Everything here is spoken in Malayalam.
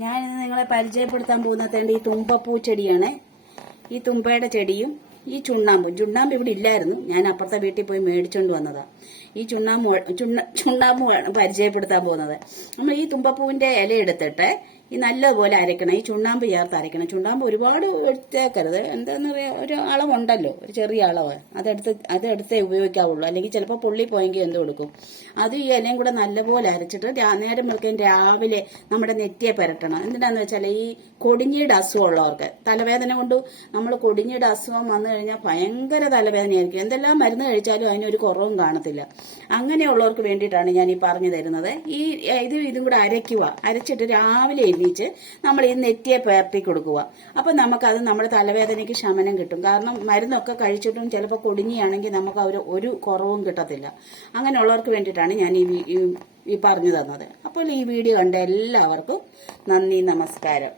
ഞാൻ ഇന്ന് നിങ്ങളെ പരിചയപ്പെടുത്താൻ പോകുന്നത് ഈ തുമ്പപ്പൂ ചെടിയാണ്. ഈ തുമ്പയുടെ ചെടിയും ഈ ചുണ്ണാമ്പ് ഇവിടെ ഇല്ലായിരുന്നു. ഞാൻ അപ്പുറത്തെ വീട്ടിൽ പോയി മേടിച്ചോണ്ട് വന്നതാ. ഈ ചുണ്ണാമ്പുമാണ് പരിചയപ്പെടുത്താൻ പോകുന്നത്. നമ്മൾ ഈ തുമ്പപ്പൂവിന്റെ ഇല എടുത്തിട്ട് ഈ നല്ലതുപോലെ അരയ്ക്കണം. ഈ ചുണ്ണാമ്പ് ചേർത്ത് അരയ്ക്കണം. ചുണ്ണാമ്പ് ഒരുപാട് എടുത്തേക്കരുത്. എന്താന്ന് പറയാ, ഒരു അളവുണ്ടല്ലോ, ഒരു ചെറിയ അളവ്. അതെടുത്തേ ഉപയോഗിക്കാവുള്ളൂ. അല്ലെങ്കിൽ ചിലപ്പോൾ പൊള്ളി പോയെങ്കിൽ എന്ത് കൊടുക്കും. അത് ഈ ഇലയും കൂടെ നല്ലപോലെ അരച്ചിട്ട് നേരം വെളുക്കാൻ രാവിലെ നമ്മുടെ നെറ്റിയെ പുരട്ടണം. എന്തിനാന്ന് വെച്ചാൽ ഈ കൊടിഞ്ഞിയുടെ അസുഖമുള്ളവർക്ക്, തലവേദന കൊണ്ട് നമ്മൾ കൊടിഞ്ഞിയുടെ അസുഖം വന്നു കഴിഞ്ഞാൽ ഭയങ്കര തലവേദനയായിരിക്കും. എന്തെല്ലാം മരുന്ന് കഴിച്ചാലും അതിനൊരു കുറവും കാണത്തില്ല. അങ്ങനെയുള്ളവർക്ക് വേണ്ടിയിട്ടാണ് ഞാൻ ഈ പറഞ്ഞു തരുന്നത്. ഇതും കൂടെ അരച്ചിട്ട് രാവിലെ എഴുന്നേച്ച് നമ്മൾ ഈ നെറ്റിയെ പുരട്ടി കൊടുക്കുക. അപ്പൊ നമുക്കത് നമ്മുടെ തലവേദനയ്ക്ക് ശമനം കിട്ടും. കാരണം മരുന്നൊക്കെ കഴിച്ചിട്ടും ചിലപ്പോൾ കൊടിഞ്ഞിയാണെങ്കിൽ നമുക്ക് ഒരു കുറവും കിട്ടത്തില്ല. അങ്ങനെയുള്ളവർക്ക് വേണ്ടിയിട്ടാണ് ഞാൻ ഈ പറഞ്ഞു തന്നത്. അപ്പോൾ ഈ വീഡിയോ കണ്ട എല്ലാവർക്കും നന്ദി, നമസ്കാരം.